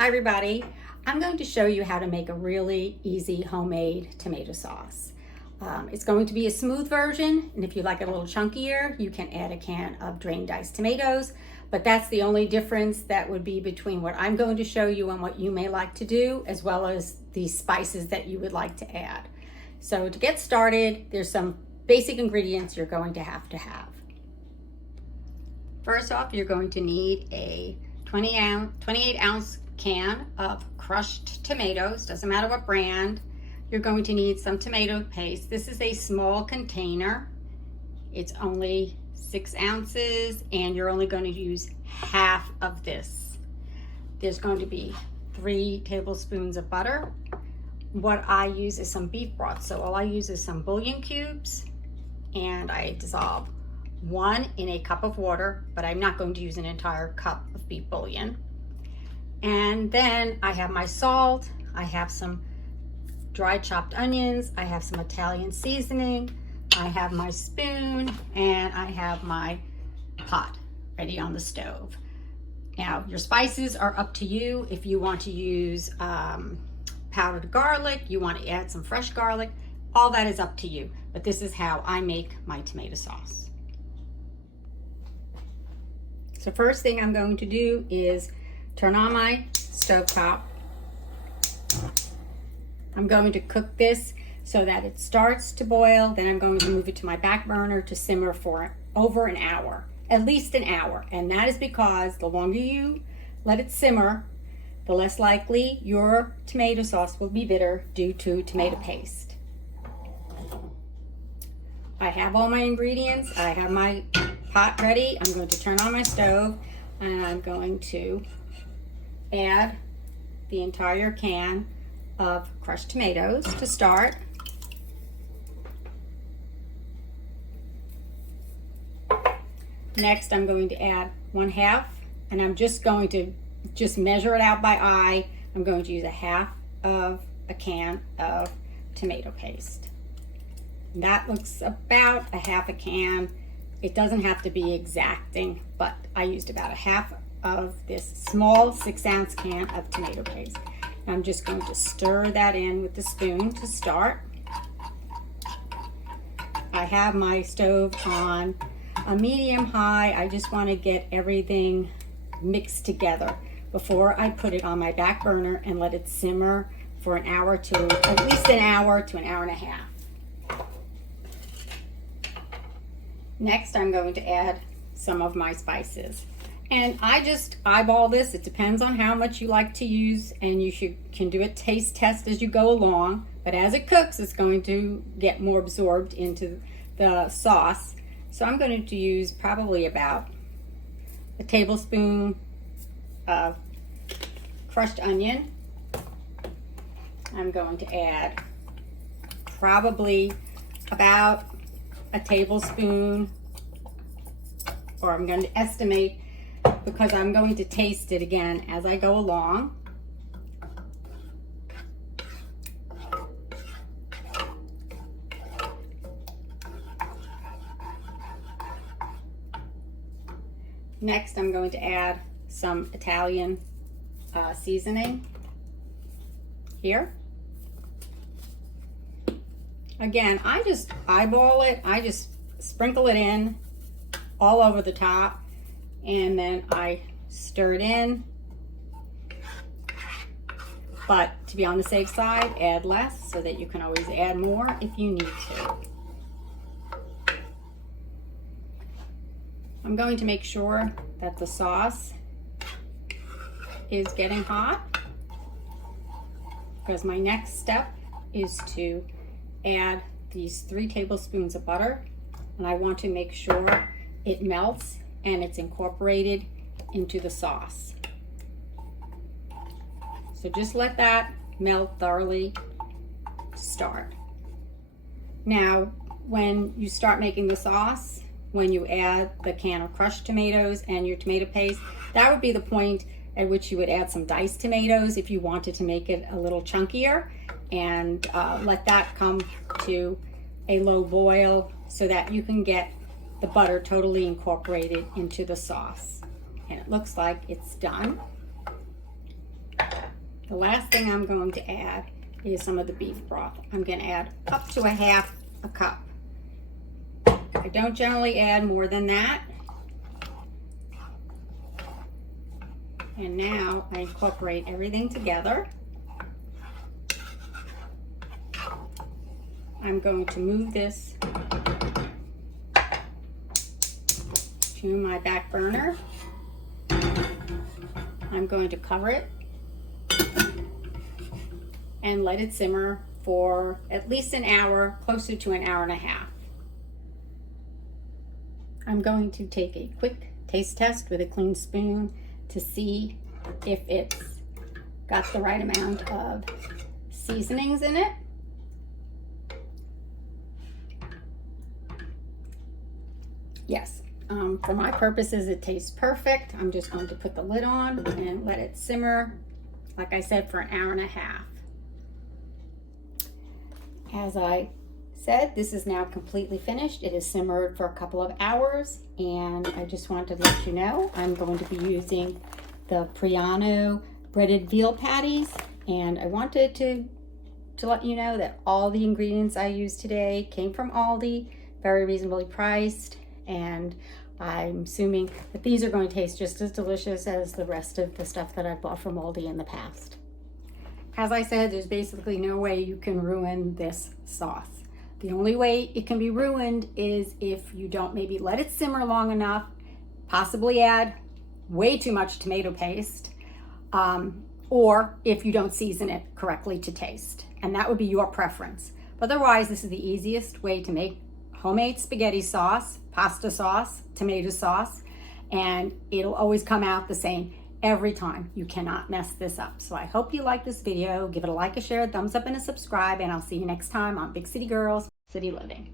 Hi everybody, I'm going to show you how to make a really easy homemade tomato sauce. It's going to be a smooth version, and if you like it a little chunkier, you can add a can of drained diced tomatoes, but that's the only difference that would be between what I'm going to show you and what you may like to do, as well as the spices that you would like to add. So to get started, there's some basic ingredients you're going to have. First off, you're going to need a 28 ounce can of crushed tomatoes, doesn't matter what brand. You're going to need some tomato paste. This is a small container. It's only 6 ounces and you're only going to use half of this. There's going to be 3 tablespoons of butter. What I use is some beef broth. So all I use is some bouillon cubes, and I dissolve 1 in a cup of water, but I'm not going to use an entire cup of beef bouillon. And then I have my salt, I have some dry chopped onions, I have some Italian seasoning, I have my spoon, and I have my pot ready on the stove. Now, your spices are up to you. If you want to use powdered garlic, you want to add some fresh garlic, all that is up to you. But this is how I make my tomato sauce. So first thing I'm going to do is turn on my stovetop. I'm going to cook this so that it starts to boil. Then I'm going to move it to my back burner to simmer for over an hour, at least an hour. And that is because the longer you let it simmer, the less likely your tomato sauce will be bitter due to tomato paste. I have all my ingredients. I have my pot ready. I'm going to turn on my stove and I'm going to add the entire can of crushed tomatoes to start. Next, I'm going to add 1/2, and I'm just going to measure it out by eye. I'm going to use 1/2 of a can of tomato paste. And that looks about 1/2 can. It doesn't have to be exacting, but I used about 1/2 of this small 6 ounce can of tomato paste. I'm just going to stir that in with the spoon to start. I have my stove on a medium high. I just want to get everything mixed together before I put it on my back burner and let it simmer for an hour to at least an hour to an hour and a half. Next, I'm going to add some of my spices. And I just eyeball this. It depends on how much you like to use, and you can do a taste test as you go along. But as it cooks, it's going to get more absorbed into the sauce. So I'm going to use probably about a tablespoon of crushed onion. I'm going to add probably about a tablespoon, or I'm going to estimate because I'm going to taste it again as I go along. Next, I'm going to add some Italian seasoning here. Again, I just eyeball it. I just sprinkle it in all over the top, and then I stir it in. But to be on the safe side, add less so that you can always add more if you need to. I'm going to make sure that the sauce is getting hot, because my next step is to add these 3 tablespoons of butter, and I want to make sure it melts and it's incorporated into the sauce. So just let that melt thoroughly to start. Now, when you start making the sauce, when you add the can of crushed tomatoes and your tomato paste, that would be the point at which you would add some diced tomatoes if you wanted to make it a little chunkier, and let that come to a low boil so that you can get the butter totally incorporated into the sauce. And it looks like it's done. The last thing I'm going to add is some of the beef broth. I'm going to add up to 1/2 cup. I don't generally add more than that. And now I incorporate everything together. I'm going to move this to my back burner. I'm going to cover it and let it simmer for at least an hour, closer to an hour and a half. I'm going to take a quick taste test with a clean spoon to see if it's got the right amount of seasonings in it. Yes, for my purposes, it tastes perfect. I'm just going to put the lid on and let it simmer, like I said, for an hour and a half. As I said, this is now completely finished. It has simmered for a couple of hours, and I just wanted to let you know I'm going to be using the Priano breaded veal patties, and I wanted to let you know that all the ingredients I used today came from Aldi, very reasonably priced, and I'm assuming that these are going to taste just as delicious as the rest of the stuff that I've bought from Aldi in the past. As I said, there's basically no way you can ruin this sauce. The only way it can be ruined is if you don't maybe let it simmer long enough, possibly add way too much tomato paste, or if you don't season it correctly to taste. And that would be your preference. But otherwise, this is the easiest way to make homemade spaghetti sauce, pasta sauce, tomato sauce, and it'll always come out the same every time. You cannot mess this up. So I hope you like this video. Give it a like, a share, a thumbs up, and a subscribe, and I'll see you next time on Big City Girls, City Living.